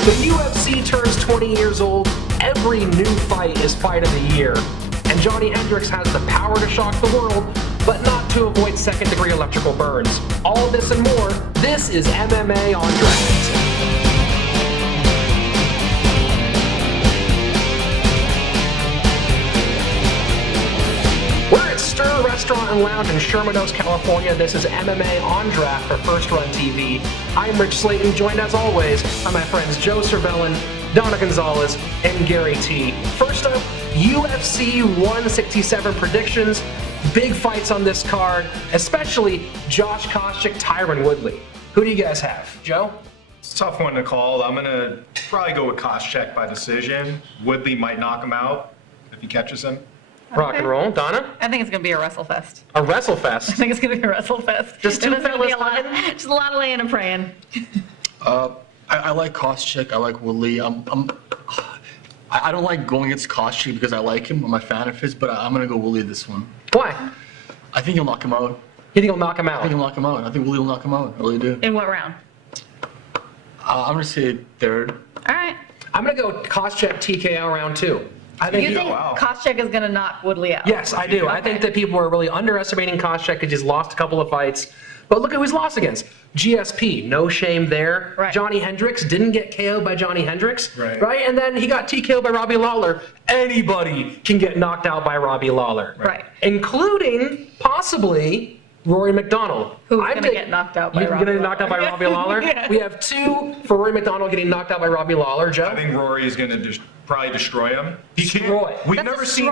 The UFC turns 20 years old. Every new fight is fight of the year. And Johnny Hendricks has the power to shock the world, but not to avoid second-degree electrical burns. All of this and more, this is MMA on Draft. Restaurant and Lounge in Sherman Oaks, California. This is MMA on Draft for First Run TV. I'm Rich Slaton, joined as always by my friends Joe Cervelin, Dawna Gonzales, and Gary T. First up, UFC 167 predictions. Big fights on this card, especially Josh Koscheck, Tyron Woodley. Who do you guys have? Joe? It's a tough one to call. I'm going to probably go with Koscheck by decision. Woodley might knock him out if he catches him. Rock and roll. Donna? I think it's going to be a wrestle fest. A wrestle fest? I think it's going to be a wrestle fest. Just two fellas just a lot of laying and praying. I like Koscheck. I like Woodley. I don't like going against Koscheck because I like him. I'm a fan of his, but I'm going to go Woodley this one. Why? I think he'll knock him out. You think he'll knock him out? I think he'll knock him out. I think Woodley will knock him out. I really do. In what round? I'm going to say third. All right. I'm going to go Koscheck TKO round 2. You think Koscheck is going to knock Woodley out? Yes, I do. Okay. I think that people are really underestimating Koscheck because he's lost a couple of fights. But look who he's lost against. GSP, no shame there. Right. Johnny Hendricks didn't get KO'd by Johnny Hendricks. Right? And then he got TKO'd by Robbie Lawler. Anybody can get knocked out by Robbie Lawler. Right. Including, possibly, Rory McDonald. Who's going to get knocked out by Robbie Lawler? Getting knocked out by Robbie Lawler? Yeah. We have 2 for Rory McDonald getting knocked out by Robbie Lawler. Joe? I think Rory is going to probably destroy him. Destroy. We've never seen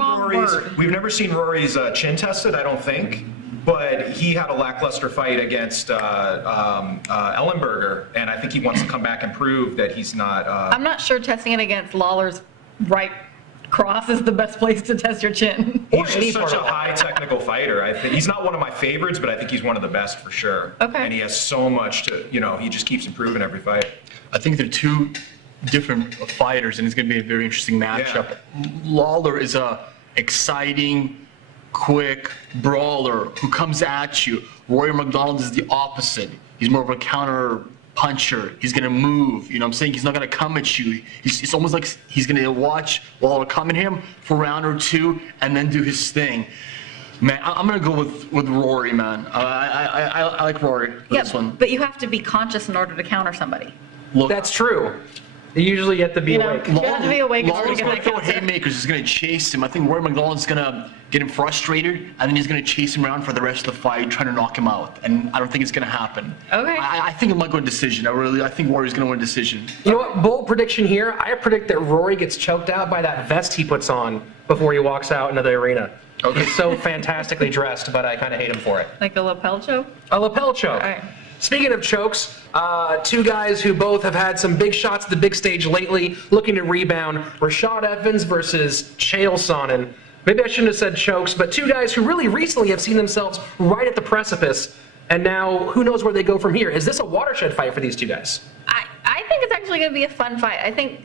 Rory's chin tested, I don't think. But he had a lackluster fight against Ellenberger, and I think he wants to come back and prove that he's not. I'm not sure testing it against Lawler's right cross is the best place to test your chin. He's just such a high technical fighter. I think he's not one of my favorites, but I think he's one of the best for sure. Okay. And he has so much to, he just keeps improving every fight. I think they're 2 different fighters, and it's going to be a very interesting matchup. Yeah. Lawler is a exciting, quick brawler who comes at you. Rory McDonald is the opposite. He's more of a counter puncher. He's going to move. You know what I'm saying? He's not going to come at you. It's almost like he's going to watch Lawler come at him for a round or 2 and then do his thing. Man, I'm going to go with Rory, man. I like Rory for this one. But you have to be conscious in order to counter somebody. Look, that's true. You have to be awake. You have to be awake. Lawler's going to throw haymakers. He's going to chase him. I think Rory McDonald's going to get him frustrated, and then he's going to chase him around for the rest of the fight, trying to knock him out. And I don't think it's going to happen. Okay. I think it might go to decision. I think Rory's going to win a decision. You know what? Bold prediction here. I predict that Rory gets choked out by that vest he puts on before he walks out into the arena. Okay. He's so fantastically dressed, but I kind of hate him for it. Like a lapel choke? A lapel choke. All right. Speaking of chokes, 2 guys who both have had some big shots at the big stage lately, looking to rebound. Rashad Evans versus Chael Sonnen. Maybe I shouldn't have said chokes, but 2 guys who really recently have seen themselves right at the precipice, and now who knows where they go from here. Is this a watershed fight for these 2 guys? I think it's actually going to be a fun fight. I think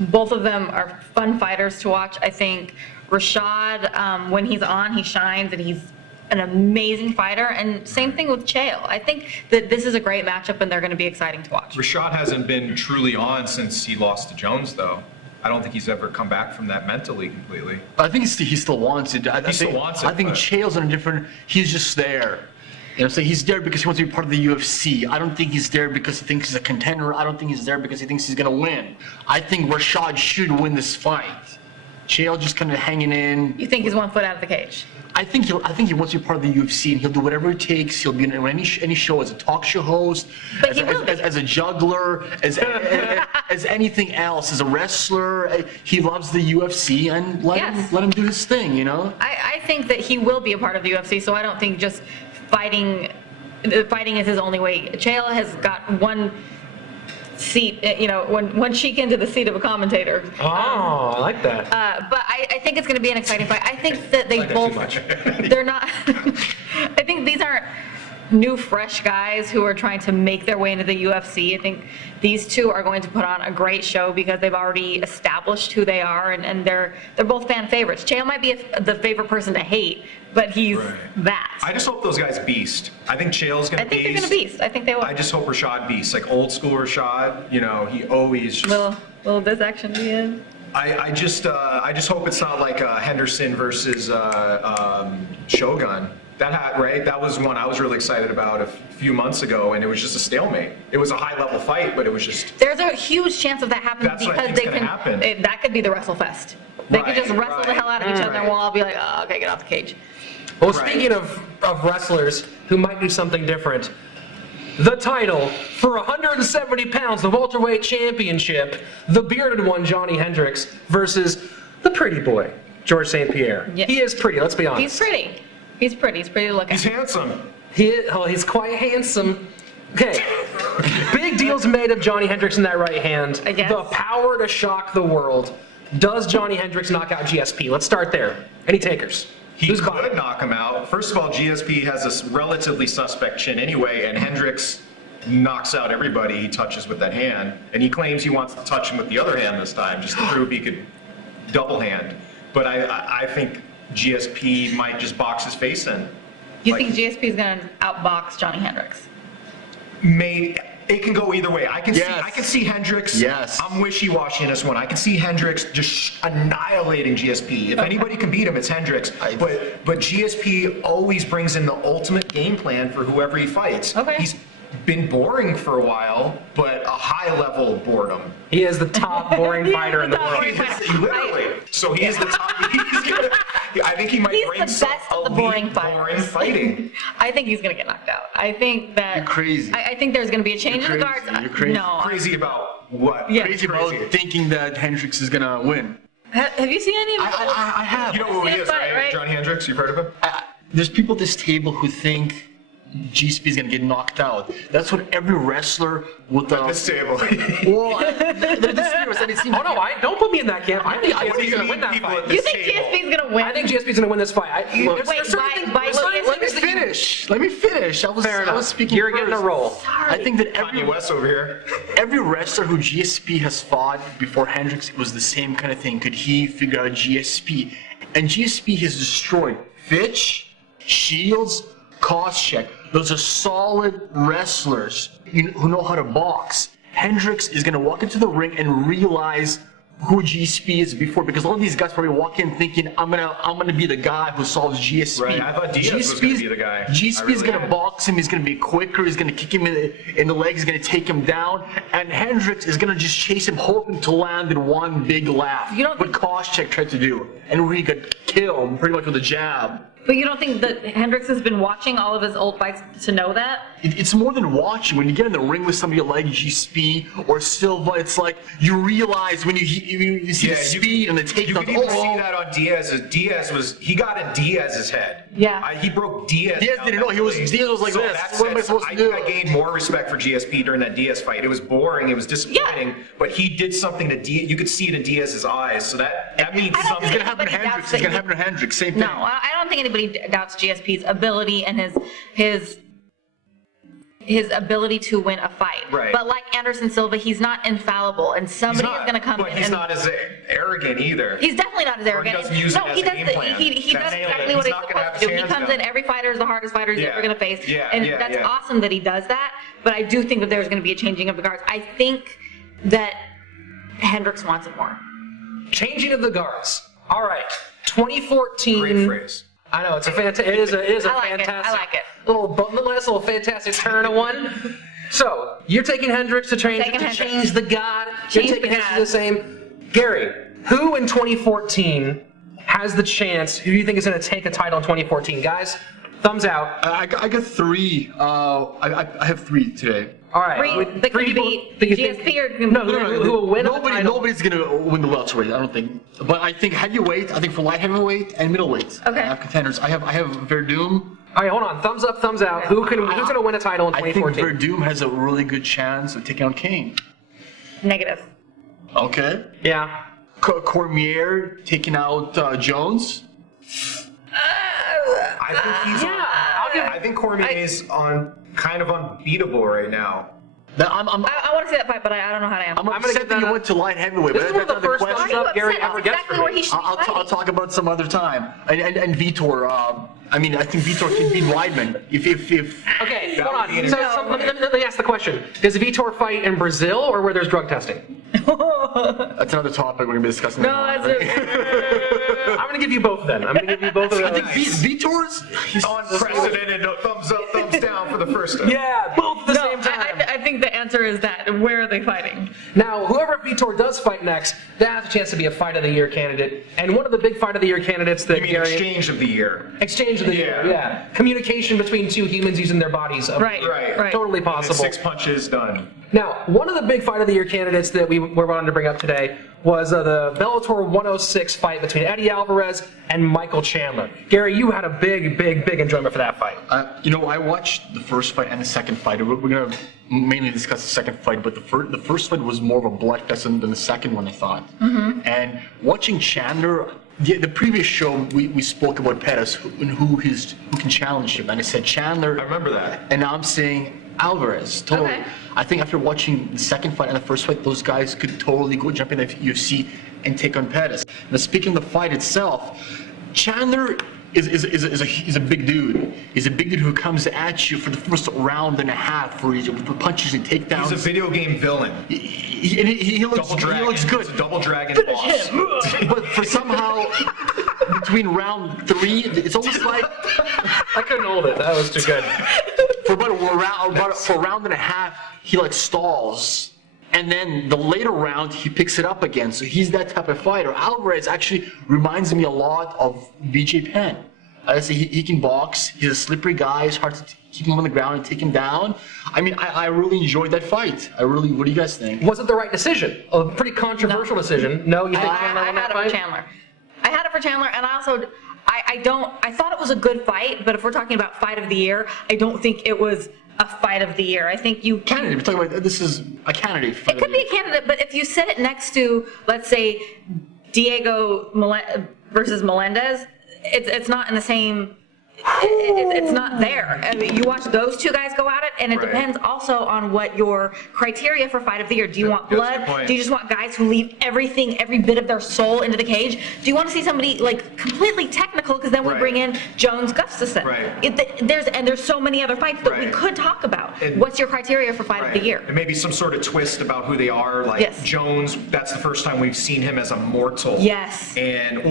both of them are fun fighters to watch. I think Rashad, when he's on, he shines, and he's an amazing fighter, and same thing with Chael. I think that this is a great matchup, and they're going to be exciting to watch. Rashad hasn't been truly on since he lost to Jones, though. I don't think he's ever come back from that mentally completely. I think he still wants it. I think Chael's on a different. He's just there. You know what I'm saying? He's there because he wants to be part of the UFC. I don't think he's there because he thinks he's a contender. I don't think he's there because he thinks he's going to win. I think Rashad should win this fight. Chael just kind of hanging in. You think he's 1 foot out of the cage? I think he wants to be part of the UFC, and he'll do whatever it takes. He'll be in any show as a talk show host, as a juggler, as anything else, as a wrestler. He loves the UFC, and let him do his thing. I think that he will be a part of the UFC, so I don't think just fighting is his only way. Chael has got one seat, one cheek into the seat of a commentator. I like that. But I think it's going to be an exciting fight. I think that they're not. I think these aren't new fresh guys who are trying to make their way into the UFC. I think these two are going to put on a great show because they've already established who they are, and they're both fan favorites. Chael might be the favorite person to hate, but he's that. I just hope those guys beast. I think Chael's going to beast. I think they're going to beast. I think they will. I just hope Rashad beasts. Like old school Rashad, you know, he always just... Little this action at the end. I just hope it's not like Henderson versus Shogun. That was one I was really excited about a few months ago, and it was just a stalemate. It was a high-level fight, but it was just... There's a huge chance of that happening That's what I because think's gonna happen. That could be the WrestleFest. They could just wrestle the hell out of each other, and Right. we'll all be like, oh, okay, get off the cage. Well, Right. speaking of wrestlers who might do something different, the title for 170 pounds, the welterweight championship, the bearded one, Johnny Hendricks, versus the pretty boy, George St. Pierre. Yeah. He is pretty, let's be honest. He's pretty. He's pretty. He's pretty to look at. He's handsome. He's quite handsome. Okay. Big deals made of Johnny Hendricks in that right hand. I guess. The power to shock the world. Does Johnny Hendricks knock out GSP? Let's start there. Any takers? He Who's could buying? knock him out. First of all, GSP has a relatively suspect chin anyway, and Hendricks knocks out everybody he touches with that hand, and he claims he wants to touch him with the other hand this time, just to prove he could double hand. But I think GSP might just box his face in. You think GSP is going to outbox Johnny Hendricks? It can go either way. I can see Hendricks. Yes. I'm wishy-washy in this one. I can see Hendricks just annihilating GSP. If anybody can beat him, it's Hendricks. But GSP always brings in the ultimate game plan for whoever he fights. Okay. He's been boring for a while, but a high level of boredom. He is the top boring fighter in the Top world. boring fighter. Literally. So he is the top. I think he might He's bring the some best of the elite boring fighters. fighting. I think he's going to get knocked out. I think that... You're crazy. I think there's going to be a change in the guards. You're crazy. No. Crazy about what? Yeah. Crazy about thinking that Hendricks is gonna win. Have you seen any of the... I have. You know who he is, Fight, right? right? Johnny Hendricks, you've heard of him? There's people at this table who think GSP is gonna get knocked out. That's what every wrestler with the... This table. Well, this serious, and it seems Oh no, don't put me in that camp. I think GSP's going to win that people fight. at You this think table. GSP's going to win? I think GSP's going to win this fight. Wait, Let me finish. Let me finish. I was speaking You're first. getting a roll. I think that Kanye West over here. every wrestler who GSP has fought before Hendricks, it was the same kind of thing. Could he figure out GSP? And GSP has destroyed Fitch, Shields, Koscheck. Those are solid wrestlers who know how to box. Hendricks is going to walk into the ring and realize who GSP is before, because all of these guys probably walk in thinking, I'm gonna be the guy who solves GSP. Right, I thought Diaz was gonna be the guy. GSP is I gonna really box him. He's gonna be quicker. He's gonna kick him in the legs. He's gonna take him down, and Hendricks is gonna just chase him, hoping to land in one big laugh. You don't what Koscheck tried to do, and where he got killed pretty much with a jab. But you don't think that Hendricks has been watching all of his old fights to know that? It's more than watching. When you get in the ring with somebody like GSP or Silva, it's like you realize when you see the speed and the takedown. You can even see that on Diaz. He got in Diaz's head. Yeah. He broke Diaz. Diaz down didn't know. mentally. Diaz was like So this. that What am I says- supposed to I do? think I gained more respect for GSP during that Diaz fight. It was boring. It was disappointing. But he did something to Diaz. You could see it in Diaz's eyes. So that means I don't something. think It's gonna happen to Anybody Hendricks. doubts It's gonna that happen to Hendricks. Same thing. No, I don't think anybody doubts GSP's ability and his ability to win a fight. Right. But like Anderson Silva, he's not infallible, and somebody is going to come but in he's and... not as arrogant either. He's definitely not as arrogant. doesn't use it as he a does. game plan. He That's does it. exactly what He's he's not gonna have supposed to do. his He hands comes down. in. Every fighter is the hardest fighter he's Yeah. ever going to face, Yeah, and yeah, that's yeah. awesome that he does that. But I do think that there's going to be a changing of the guards. I think that Hendricks wants it more. Changing of the guards. All right. 2014. Great phrase. I know, it is a I like it. fantastic I like it. nice little fantastic turn of one. So, you're taking Hendricks to change Hendricks. the god. Change You're taking the Hendricks to god. the same. Gary, who in 2014 has the chance, who do you think is going to take a title in 2014? Guys, thumbs out. I got three. I have three today. All right. Three that Three can people beat that you think- GSP or No, who will win a title? Nobody's gonna win the welterweight. I don't think. But I think heavyweight. I think for light heavyweight and middleweight. Okay. I have contenders. I have Verdum. All right, hold on. Thumbs up, thumbs out. Who's going to win a title in I think 2014? Verdum has a really good chance of taking on Kane. Negative. Okay. Yeah. Cormier taking out Jones. I think he's. Yeah, I'll give think Cormier's kind of unbeatable right now. I want to see that fight, but I don't know how to answer. I'm upset that you went to light heavyweight. This is one of the first Why are you stuff Gary upset? ever That's gets exactly for where me. he should be I'll fighting. talk about some other time. And Vitor, I think Vitor can beat Weidman if Okay, That hold would be on. So let me ask the question. Does Vitor fight in Brazil or where there's drug testing? that's another topic we're gonna be discussing. No, that's it. I'm going to give you both then. I'm going to give you both of I those. think Vitor's Unprecedented, no thumbs up, thumbs down for the first time. Yeah, both at the No, same time. I think the answer is that. Where are they fighting? Now, whoever Vitor does fight next, that has a chance to be a Fight of the Year candidate. And one of the big Fight of the Year candidates that You mean Gary... exchange of the year? Exchange of the Year, Yeah. yeah. Communication between two humans using their bodies. Right. Totally And possible. 6 punches done. Now, one of the big Fight of the Year candidates that we were wanting to bring up today was the Bellator 106 fight between Eddie Alvarez and Michael Chandler. Gary, you had a big enjoyment for that fight. I watched the first fight and the second fight. We're gonna mainly discuss the second fight, but the first fight was more of a bloodfest than the second one, I thought. And watching Chandler, the previous show we spoke about Pettis and who can challenge him, and I said Chandler. I remember that. And now I'm saying Alvarez. Totally. Okay. I think after watching the second fight and the first fight, those guys could totally go jump in the UFC and take on Pettis. Now, speaking of the fight itself, Chandler is a big dude. He's a big dude who comes at you for the first round and a half for punches and takedowns. He's a video game villain. He looks good. He's a double dragon boss. But for somehow between round 3, it's almost like I couldn't hold it. That was too good. for about a round and a half, he like stalls. And then the later round, he picks it up again. So he's that type of fighter. Alvarez actually reminds me a lot of BJ Penn. I say he can box. He's a slippery guy. It's hard to keep him on the ground and take him down. I mean, I really enjoyed that fight. What do you guys think? Was it the right decision? A pretty controversial decision. No, you think Chandler I won had that it for fight? Chandler. I had it for Chandler, and I also, I thought it was a good fight, but if we're talking about Fight of the Year, I don't think it was a Fight of the Year. I think you Candidate. We're talking about this is a candidate. It could be a candidate, but if you set it next to, let's say, Diego versus Melendez, it's not in the same. It's not there. I mean, you watch those two guys go at it, and it Right. depends also on what your criteria for Fight of the Year. Do you want That's a blood? good point. Do you just want guys who leave everything, every bit of their soul into the cage? Do you want to see somebody like completely technical? Because then we Right. bring in Jones Gustafson. Right. There's so many other fights that we Right. could talk about. And- What's your criteria for Fight of the Year? And maybe some sort of twist about who they are. Like Yes. Jones, that's the first time we've seen him as a mortal. Yes.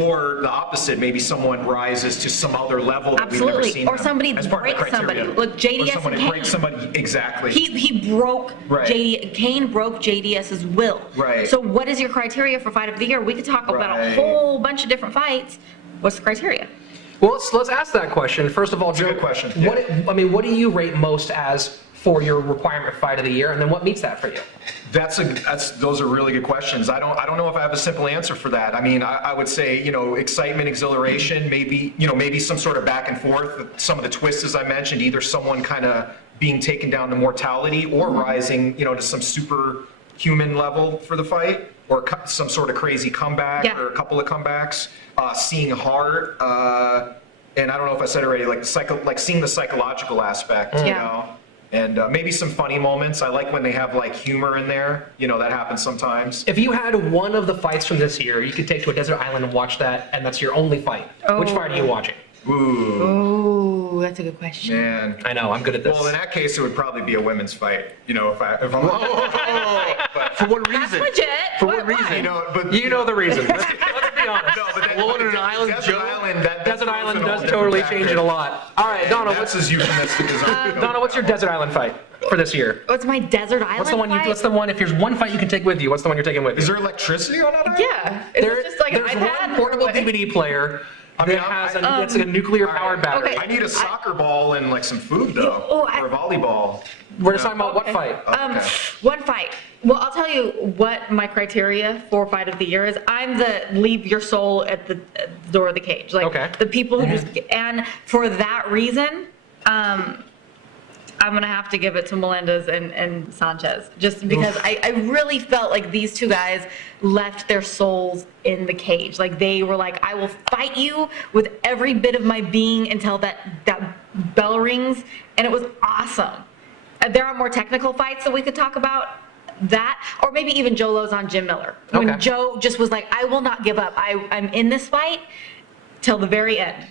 Or the opposite, maybe someone rises to some other level that we've never Absolutely. seen Or them somebody as part of the breaks somebody. criteria. Look, JDS Or someone and Kane. breaks somebody, exactly. He broke Right. Kane broke JDS's will. Right. So what is your criteria for Fight of the Year? We could talk about a Right. whole bunch of different fights. What's the criteria? Well, let's ask that question. First of all, a Joe, good question. What do you rate most as for your requirement Fight of the Year, and then what meets that for you? Those are really good questions. I don't know if I have a simple answer for that. I mean, I would say, excitement, exhilaration, maybe some sort of back and forth. Some of the twists, as I mentioned, either someone kind of being taken down to mortality or rising, to some superhuman level for the fight, or some sort of crazy comeback Yeah. or a couple of comebacks. Seeing heart, and I don't know if I said it already, like seeing the psychological aspect, Yeah. And maybe some funny moments. I like when they have like humor in there. That happens sometimes. If you had one of the fights from this year, you could take to a desert island and watch that, and that's your only fight. Which fight are you watching? Ooh, Oh, that's a good question. man. I know, I'm good at this. Well, in that case, it would probably be a women's fight. If I'm. For what reason? Legit. For what reason? But You know the reason. Let's be honest. No, but Alone on an island, Desert Joe? Island, that Desert throws Island in all does different totally factors. change it a lot. All right, Dawna, That's as euphemistic as I can go. Dawna, what's your desert island fight for this year? What's my desert island What's the one? fight? What's the one? If there's one fight you can take with you, what's the one you're taking with you? Is there electricity on that island? Yeah. Is it just like an there's iPad? one portable Or what? DVD player I mean, that has it's like a nuclear-powered battery. Okay. I need a soccer ball and like some food though, Oh, or a volleyball. We're just talking about what Okay. fight? Okay. One fight. Well, I'll tell you what my criteria for Fight of the Year is. I'm the leave your soul at the door of the cage. Like Okay. the people who just, and for that reason, I'm going to have to give it to Melendez and Sanchez. Just because I really felt like these two guys left their souls in the cage. Like they were like, I will fight you with every bit of my being until that bell rings, and it was awesome. There are more technical fights that we could talk about. That, or maybe even Joe Lozon, Jim Miller. When Okay. Joe just was like, I will not give up. I'm in this fight till the very end.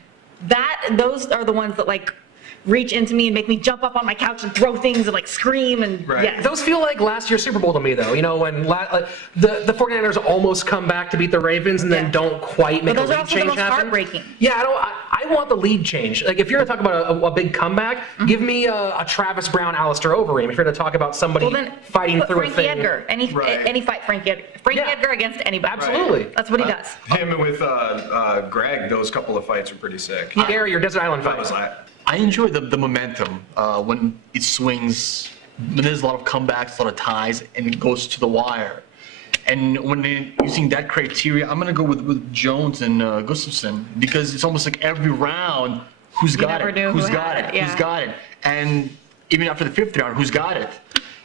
Those are the ones that like reach into me and make me jump up on my couch and throw things and like scream and Right. yes. Those feel like last year's Super Bowl to me, though. You know, when the 49ers almost come back to beat the Ravens and then Yeah. don't quite make But those a are lead also the change most happen. heartbreaking. Yeah, I want the lead change. Like, if you're going to talk about a big comeback, give me a Travis Brown, Alistair Overeem. If you're going to talk about somebody Well, then fighting put through Frankie a thing. Edgar. Right. Any fight, Frankie Edgar. Frankie Yeah. Edgar against anybody. Absolutely. That's what he does. Him with Greg, those couple of fights were pretty sick. Gary, your Desert Island That fight. was like, I enjoy the momentum when it swings, when there's a lot of comebacks, a lot of ties, and it goes to the wire. And when they're using that criteria, I'm going to go with Jones and Gustafsson, because it's almost like every round, who's got never it? knew Who's who got had it? it, yeah. Who's got it? And even after the fifth round, who's got it?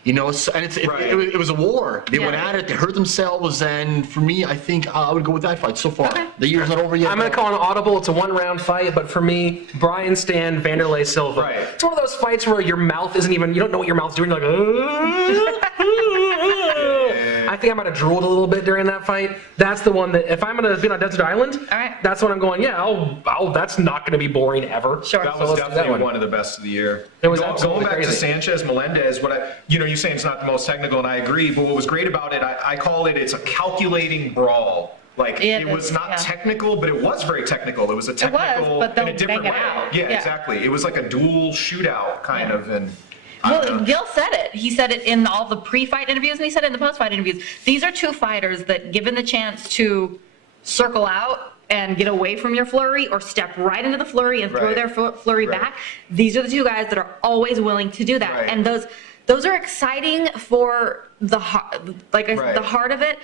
You know, so, and Right. it was a war. They went Yeah. at it, they hurt themselves, and for me, I think I would go with that fight so far. Okay. The year's not over yet. I'm going to call an audible. It's a one-round fight, but for me, Brian Stan, Vanderlei Silva. Right. It's one of those fights where your mouth isn't even, you don't know what your mouth's doing. You're like, I think I might have drooled a little bit during that fight. That's the one that, if I'm going to be on a desert island, All right. that's when I'm going, yeah, that's not going to be boring ever. Sure. that So was let's do that definitely one. one of the best of the year. It was Going absolutely back to crazy. Sanchez Melendez, you're saying it's not the most technical, and I agree. But what was great about it, I call it's a calculating brawl. Like Yeah, it was not yeah. technical, but it was very technical. It was a technical but they'll in a different bang way. it out. Yeah, Yeah. exactly. It was like a dual shootout kind of, and I don't Well, know. Gil said it. He said it in all the pre-fight interviews, and he said it in the post-fight interviews. These are two fighters that, given the chance to circle out and get away from your flurry or step right into the flurry and throw Right. their flurry Right. back, these are the two guys that are always willing to do that. Right. And those are exciting for the heart, Right. the heart of it.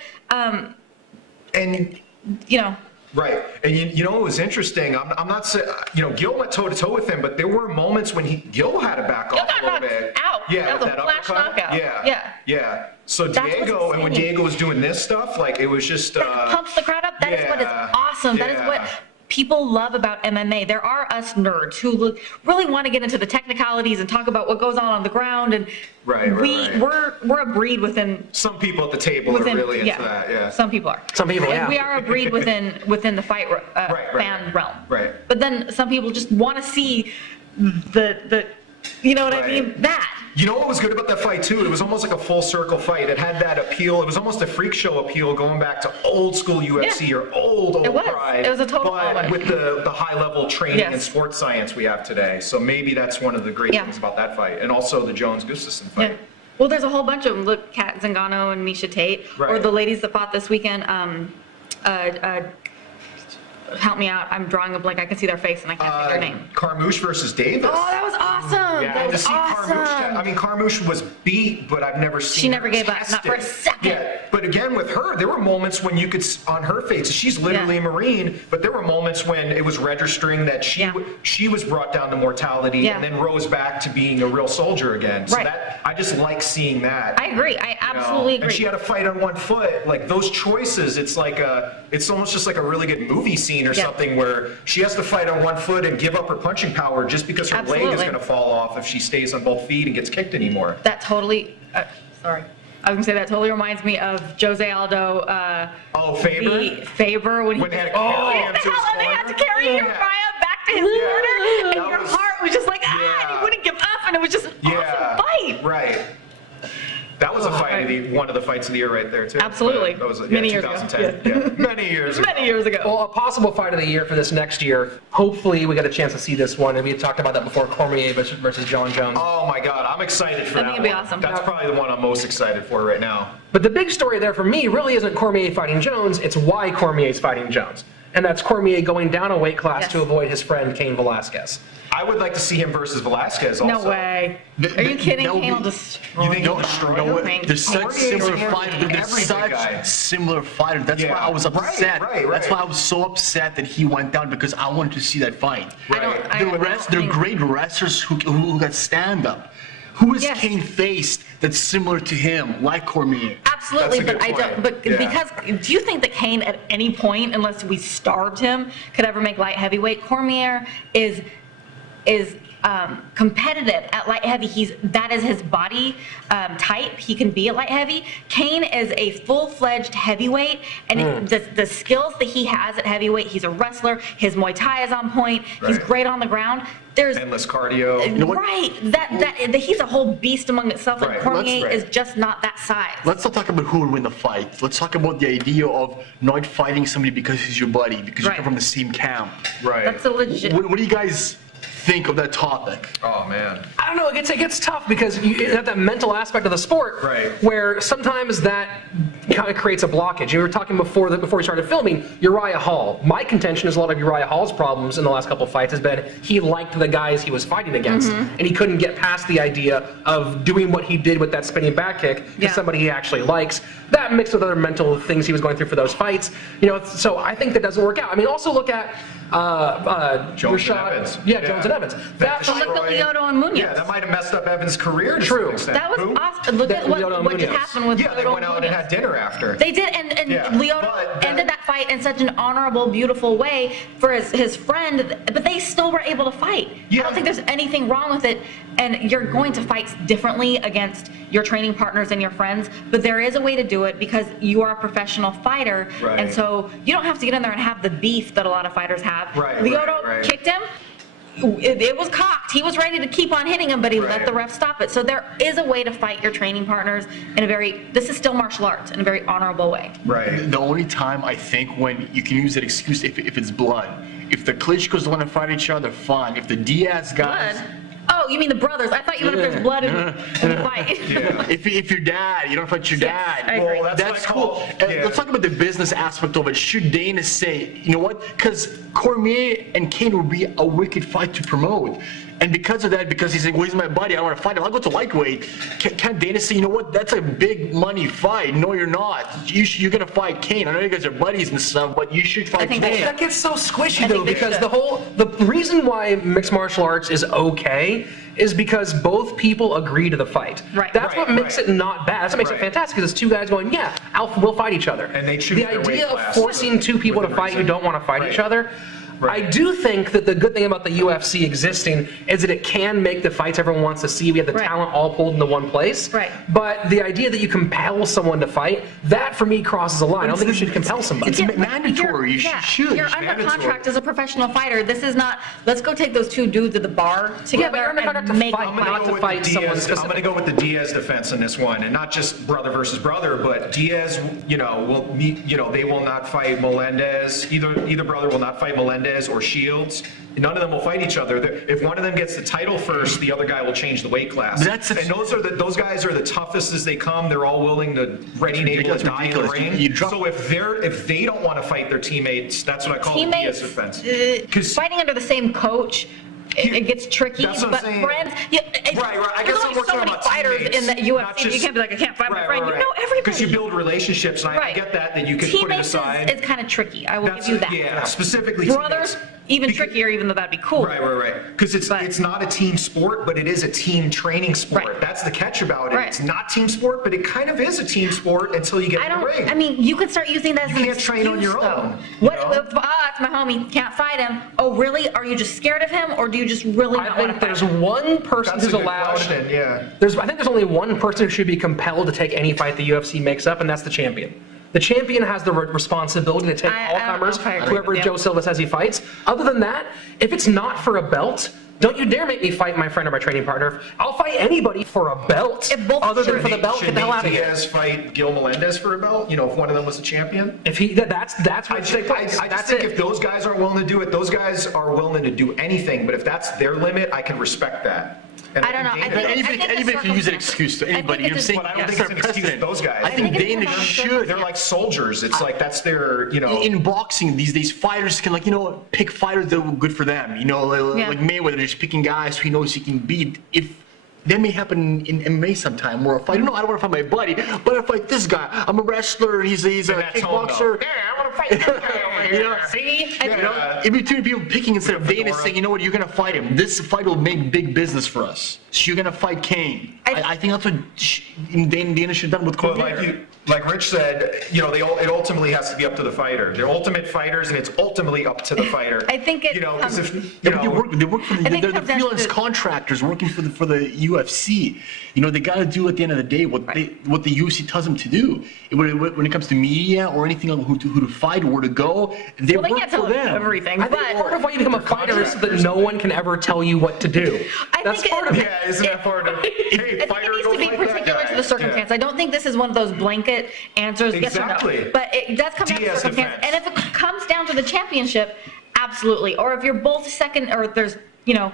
And You know, right, and you know what was interesting? I'm not saying Gil went toe to toe with him, but there were moments when Gil had to back Gil off got a little knocked bit. out. Yeah, That was a that flash uppercut. knockout. Yeah, Yeah. So That's what's Diego, and when insane. Diego was doing this stuff, like it was just that pumps the crowd up. That is what is yeah, awesome. That is what yeah. people love about MMA. There are us nerds who really want to get into the technicalities and talk about what goes on the ground, and Right. we're a breed within. Some people at the table are really into that. Yeah. Some people are. Some people, And yeah. we are a breed within the fight right, fan realm. Right. But then some people just want to see the you know what I Right. mean? That. You know what was good about that fight too? It was almost like a full circle fight. It had that appeal. It was almost a freak show appeal, going back to old school UFC Yeah. or old It was. Pride. It was a total but homage. with the high level training Yes. and sports science we have today. So maybe that's one of the great Yeah. things about that fight, and also the Jones Gustafsson Yeah. fight. Well, there's a whole bunch of them. Look, Kat Zingano and Misha Tate, or Right. the ladies that fought this weekend. Help me out. I'm drawing a blank. I can see their face and I can't think their name. Carmouche versus Davis. Oh, that was awesome. Yeah, that and to was see Carmouche, awesome. I mean, Carmouche was beat, but I've never seen She never her gave up, not for a tested. second. Yeah, but again, with her, there were moments when you could, on her face, she's literally Yeah. a Marine, but there were moments when it was registering that Yeah. she was brought down to mortality Yeah. and then rose back to being a real soldier again. So Right. that, I just like seeing that. I agree. I you know? absolutely agree. And she had to fight on one foot. Like those choices, it's almost just like a really good movie scene or Yeah. something where she has to fight on one foot and give up her punching power just because her leg is Absolutely. going to fall off if she stays on both feet and gets kicked anymore. That totally. Sorry. I was gonna say that totally reminds me of Jose Aldo. Faber? Faber when When they had to oh, carry him the to his hell, and they had to corner? carry Yeah. Uriah back to his Yeah. corner, and That your was- heart was just like and Yeah. he wouldn't give up, and it was just an Yeah, awesome fight. right. That was a fight one of the fights of the year right there too. Absolutely. That was Many years ago. 2010. Yeah. Many years ago. Many years ago. Well, a possible fight of the year for this next year. Hopefully, we get a chance to see this one. And we had talked about that before, Cormier versus John Jones. Oh my God, I'm excited for I that think it'd be one. awesome. That's probably the one I'm most excited for right now. But the big story there for me really isn't Cormier fighting Jones. It's why Cormier's fighting Jones. And that's Cormier going down a weight class Yes. to avoid his friend Cain Velasquez. I would like to see him versus Velasquez also. No way. Are you kidding? that would Cain will be- destroy You think him. he'll destroy No, him? there's such Cormier's similar every- fighters. There's every big such guy. similar fighters. That's Yeah. why I was upset. Right. That's why I was so upset that he went down, because I wanted to see that fight. I don't- Right. I The don't rest, they're think- great wrestlers who got stand up. Who has Yes. Kane faced that's similar to him, like Cormier? Absolutely, That's a but good I don't. point. But Yeah. because do you think that Cain at any point, unless we starved him, could ever make light heavyweight? Cormier is competitive at light heavy. That is his body type. He can be at light heavy. Kane is a full-fledged heavyweight, and the skills that he has at heavyweight, he's a wrestler. His Muay Thai is on point. He's great on the ground. There's endless cardio. He's a whole beast among itself. And Cormier is just not that size. Let's not talk about who would win the fight. Let's talk about the idea of not fighting somebody because he's your buddy, because you come from the same camp. Right. That's a legit. What do you guys think of that topic? Oh man. I don't know. It gets tough because you have that mental aspect of the sport, where sometimes that kind of creates a blockage. You were talking before we started filming Uriah Hall. My contention is a lot of Uriah Hall's problems in the last couple of fights has been he liked the guys he was fighting against, and he couldn't get past the idea of doing what he did with that spinning back kick to somebody he actually likes. That mixed with other mental things he was going through for those fights, so I think that doesn't work out. I mean, also look at Jones Rashad, and Evans. Jones and Evans. Look at Lyoto and Munoz. Yeah, that might have messed up Evans' career. True. That was awesome. Look at what just happened with they went out and had dinner after. They did, and Lyoto ended that fight in such an honorable, beautiful way for his friend, but they still were able to fight. I don't think there's anything wrong with it, and you're going to fight differently against your training partners and your friends, but there is a way to do it because you are a professional fighter, and so you don't have to get in there and have the beef that a lot of fighters have. Lyoto kicked him. It was cocked. He was ready to keep on hitting him, but he let the ref stop it. So there is a way to fight your training partners in this is still martial arts, in a very honorable way. Right. The only time I think when you can use that excuse if it's blood. If the Klitschko's want to fight each other, fine. If the Diaz guys... Blood? Oh, you mean the brothers? I thought you meant if there's blood in the fight. If your dad, you don't fight your dad. I agree. Well, that's cool. Let's talk about the business aspect of it. Should Dana say, you know what? Because Cormier and Kane would be a wicked fight to promote. And because of that, because he's like, well, he's my buddy, I want to fight him, I'll go to lightweight. Can't Dana say, you know what, that's a big money fight. No, you're not. You're going to fight Kane. I know you guys are buddies and stuff, but you should fight Kane. That gets so squishy, though, because the reason why mixed martial arts is okay is because both people agree to the fight. That's what makes it not bad. That's what makes it fantastic, because it's two guys going, we'll fight each other. And they choose the idea of forcing two people to fight who don't want to fight each other, I do think that the good thing about the UFC existing is that it can make the fights everyone wants to see. We have the talent all pulled into one place. But the idea that you compel someone to fight, that for me crosses a line. I don't think you should compel somebody. It's mandatory. You should. You're under contract as a professional fighter. This is not, let's go take those two dudes at the bar together and make them fight. I'm going to go with the Diaz defense in this one, and not just brother versus brother, but Diaz, they will not fight Melendez. Either brother will not fight Melendez or Shields. None of them will fight each other. If one of them gets the title first, the other guy will change the weight class. And those guys are the toughest as they come. They're all willing to ready and able to die in the ring. So if they don't want to fight their teammates, that's what I call the Diaz defense. Fighting under the same coach, it gets tricky. That's what but I'm saying. friends, I guess I'm there's so many fighters in the UFC. You can't be like, I can't fight my friend. You know everybody. Because you build relationships, and I get that you can put it aside. It's kind of tricky. I will give you that. Yeah, specifically brothers. Even trickier, even though that'd be cool. Right. Because it's not a team sport, but it is a team training sport. That's the catch about it. It's not team sport, but it kind of is a team sport until you get in the ring. I mean, you could start using that as an excuse, train on your own. What if, it's my homie, can't fight him. Oh, really? Are you just scared of him, or do you just really not want to fight him? There's one person who's allowed. I think there's only one person who should be compelled to take any fight the UFC makes up, and that's the champion. The champion has the responsibility to take all comers, whoever Joe Silva says he fights. Other than that, if it's not for a belt, don't you dare make me fight my friend or my training partner. I'll fight anybody for a belt, other than for the belt. Get the hell out of here. Should Diaz fight Gil Melendez for a belt? If one of them was a champion? If that's what I just think if those guys aren't willing to do it, those guys are willing to do anything. But if that's their limit, I can respect that. I don't know. Even if you use an excuse to anybody, you're saying I don't think it's an excuse to those guys. I think Dana should. They're like soldiers. It's like that's their, In boxing these days, fighters can pick fighters that are good for them. Like Mayweather, just picking guys who he knows he can beat. If that may happen in MMA sometime, where I don't want to fight my buddy, but I fight this guy. I'm a wrestler. He's a kickboxer. I want to fight this guy over here. See? In between people picking instead of Dana saying, you know what, you're gonna fight him. This fight will make big business for us. So you're gonna fight Kane. I think that's what Dana should have done with Cormier. like Rich said, you know, it ultimately has to be up to the fighter. They're ultimate fighters, and it's ultimately up to the fighter. I think it you know, because if Yeah, but they work for I think they're it the comes down freelance to- contractors working for the UFC. You know, they got to do at the end of the day what the UFC tells them to do. When it comes to media or anything on who to fight or where to go, they well, they work can't for tell them. everything, I but think part of why you become a fighter is so that no one can ever tell you what to do. That's think part of it. yeah, isn't that part of hey, I think fighter, it needs go to be fight that particular guy. to the circumstance. I don't think this is one of those blanket answers, yes or Exactly. no. But it does come down to Diaz circumstance. defense. And if it comes down to the championship, absolutely. Or if you're both second, or there's, you know,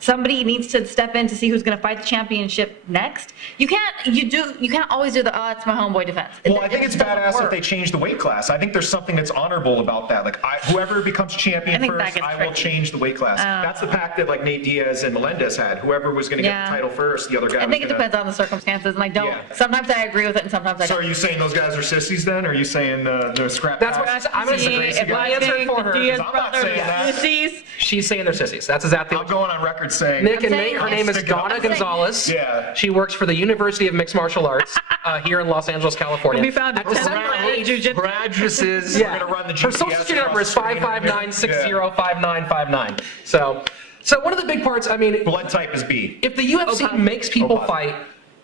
somebody needs to step in to see who's going to fight the championship next. You can't always do the, oh, it's my homeboy defense. Well, I think it's just doesn't badass if work. they change the weight class. I think there's something that's honorable about that. Like, whoever becomes champion I think that first, gets I will tricky. change the weight class. That's the pact that like Nate Diaz and Melendez had. Whoever was going to get Yeah. the title first, the other guy I was think it gonna... depends on the circumstances, and I don't. Yeah. Sometimes I agree with it, and sometimes I So don't. are you saying those guys are sissies then? Or are you saying they're scrap That's what house? I'm going to say. If I answer for her, Diaz I'm not brothers, saying that. sissies. she's saying they're sissies. That's exactly I'm what going on record saying... Nick and saying Nate, her yes. name is Stick it up. Dawna I'm saying- Gonzales. Yeah. She works for the University of Mixed Martial Arts here in Los Angeles, California. Will be found At at December Teperman 8th, Jiu-Jitsu. Her address is yeah. gonna run the Her GPS social security number is across the screen. 559605959. So one of the big parts, I mean, Blood type is B. if the UFC Okay. makes people Okay. fight,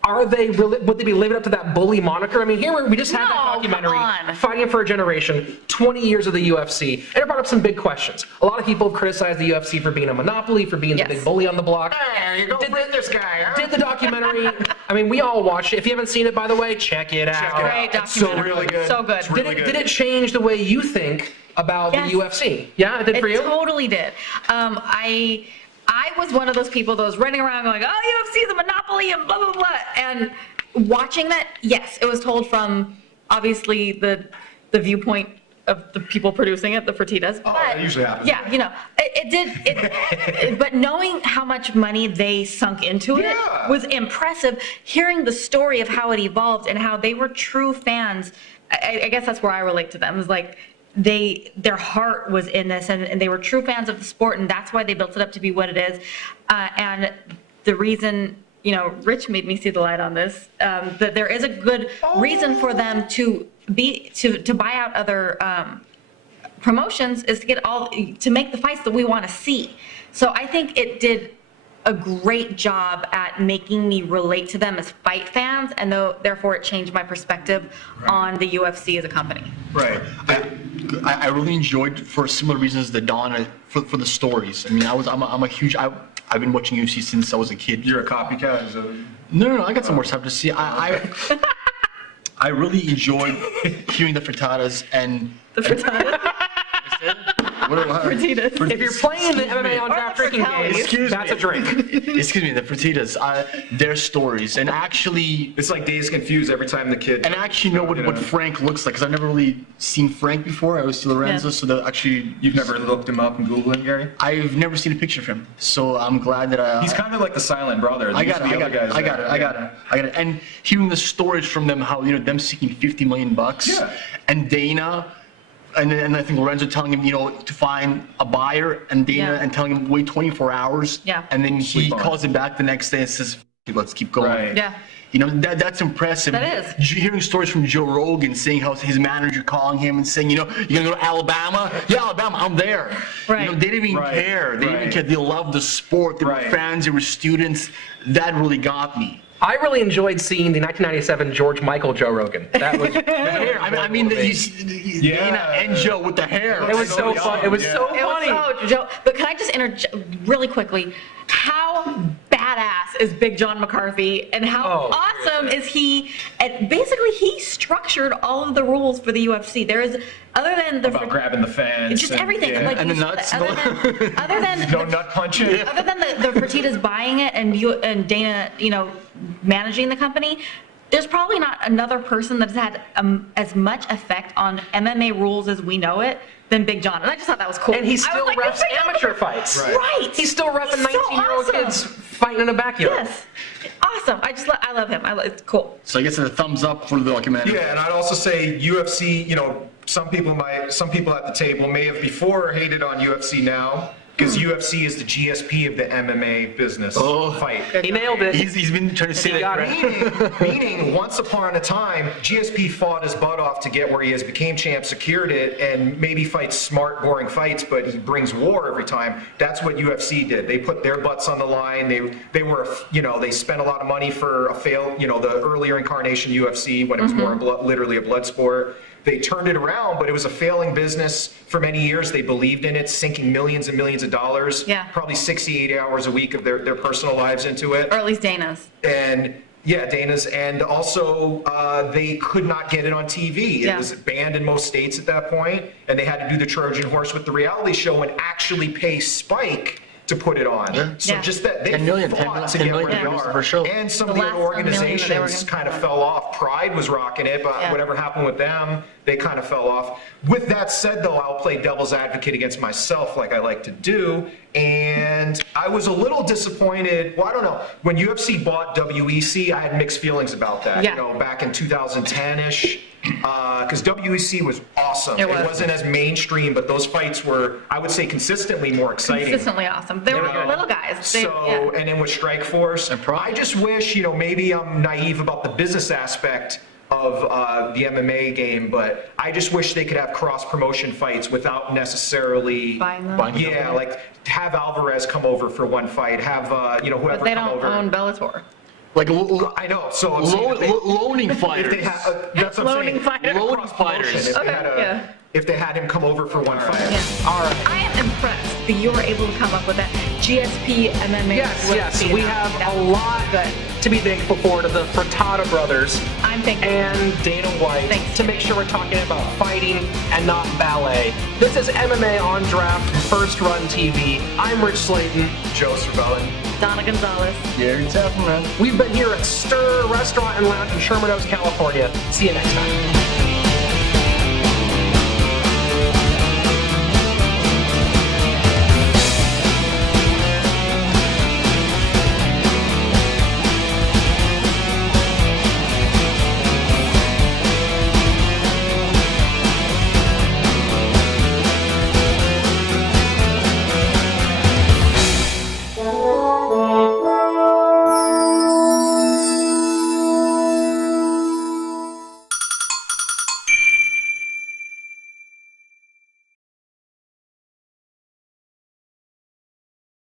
would they be living up to that bully moniker? I mean, here we just had that No, documentary, come on. Fighting for a Generation, 20 years of the UFC, and it brought up some big questions. A lot of people have criticized the UFC for being a monopoly, for being Yes. the big bully on the block. Hey, you go bring this guy, huh? Did the documentary, I mean, we all watched it. If you haven't seen it, by the way, check it out. Check it out. Great It's so documentary. really good. So good. It's really Did it change the way you think about Yes. the UFC? Yeah, it did for It you? totally did. I was one of those people that was running around going, oh, UFC is a monopoly and blah, blah, blah. And watching that, yes, it was told from obviously the viewpoint of the people producing it, the Fertittas. Oh, but that usually happens. Yeah, you know, but knowing how much money they sunk into it Yeah. was impressive. Hearing the story of how it evolved and how they were true fans, I guess that's where I relate to them. It was like, their heart was in this, and they were true fans of the sport, and that's why they built it up to be what it is. And the reason, you know, Rich made me see the light on this, that there is a good reason for them to buy out other promotions is to make the fights that we want to see. So I think it did a great job at making me relate to them as fight fans, and therefore it changed my perspective on the UFC as a company. Right. I really enjoyed for similar reasons that Dawna for the stories. I mean, I'm a huge I've been watching UFC since I was a kid. You're a copycat. So... No, I got some more stuff to see. I really enjoyed hearing the frittatas and The frittata. Fertittas. If you're playing the MMA on draft Or the drinking fatalities. game, that's a drink. excuse me, the frittatas, their stories, and actually It's like Days Confused every time the kid... and actually know what Frank looks like, because I've never really seen Frank before. I always see Lorenzo, Yeah. so that actually You've never looked him up and Googled him, Gary? I've never seen a picture of him. So I'm glad that He's kind of like the silent brother. I got it. And hearing the stories from them, how them seeking $50 million, Yeah. and Dana, and I think Lorenzo telling him, to find a buyer, and Dana Yeah. and telling him wait 24 hours, Yeah. and then he Sleep on it. calls him back the next day and says, let's keep going. Right. Yeah. That's impressive. That is. Hearing stories from Joe Rogan saying how his manager calling him and saying, you're gonna go to Alabama? Yeah, Alabama, I'm there. Right. They didn't even Right. care. They didn't Right. care. They loved the sport. They Right. were fans. They were students. That really got me. I really enjoyed seeing the 1997 George Michael Joe Rogan. That was The hair. I mean, Dana and Joe with the hair. it was so fun. It was so It was funny. so Joe. But can I just interject really quickly? How badass is Big John McCarthy, and how Oh. awesome is he? And basically, he structured all of the rules for the UFC. There is, other than the About grabbing the fans. just and- everything. yeah. Like And the you nuts. said, other than No nut punching. other than the Fertittas buying it and Dana, managing the company, there's probably not another person that's had as much effect on MMA rules as we know it than Big John. And I just thought that was cool. And he I was still like, refs Big John- amateur fights. Right. Right. He's still refing He's so 19-year-old awesome. kids fighting in a backyard. Yes. Awesome. I love him. It's cool. So I guess it's a thumbs up for the documentary. Yeah, and I'd also say UFC, some people at the table may have before hated on UFC now. Because UFC is the GSP of the MMA business fight. He nailed it. He's been trying to say He that. got it. Meaning, once upon a time, GSP fought his butt off to get where he is, became champ, secured it, and maybe fights smart, boring fights, but he brings war every time. That's what UFC did. They put their butts on the line. They were, they spent a lot of money for the earlier incarnation UFC when it was more literally a blood sport. They turned it around, but it was a failing business for many years. They believed in it, sinking millions and millions of dollars, probably 60, 80 hours a week of their personal lives into it. Or at least Dana's. And yeah, Dana's. And also, they could not get it on TV. It was banned in most states at that point, and they had to do the Trojan horse with the reality show and actually pay Spike to put it on. So just that they 10 million fought to get where they are. per show. And some The of the last other 1 million that they were organizations gonna kind of put fell off. Pride was rocking it, but whatever happened with them, they kind of fell off. With that said, though, I'll play devil's advocate against myself like I like to do. And I was a little disappointed. Well, I don't know. When UFC bought WEC, I had mixed feelings about that. Back in 2010-ish. Because WEC was awesome. It wasn't as mainstream, but those fights were, I would say, consistently more exciting. Consistently awesome. They were little guys. And then with Strike Force, I just wish, maybe I'm naive about the business aspect of the MMA game, but I just wish they could have cross-promotion fights without necessarily Buying them. like have Alvarez come over for one fight, have whoever But they come don't over. own Bellator. Like I know. So I'm saying loaning if fighters. they that's what I'm Loaning saying. fighters. Loaning fighters. If they had him come over for one fight. All right. I am impressed that you were able to come up with that GSP MMA. Yes. We have a lot to be thankful for to the Furtada brothers I'm thankful. and Dana White Thanks. to make sure we're talking about fighting and not ballet. This is MMA on Draft from First Run TV. I'm Rich Slaton. Joe Cervelin. Dawna Gonzales. Gary Teperman. We've been here at Stir Restaurant and Lounge in Sherman Oaks, California. See you next time.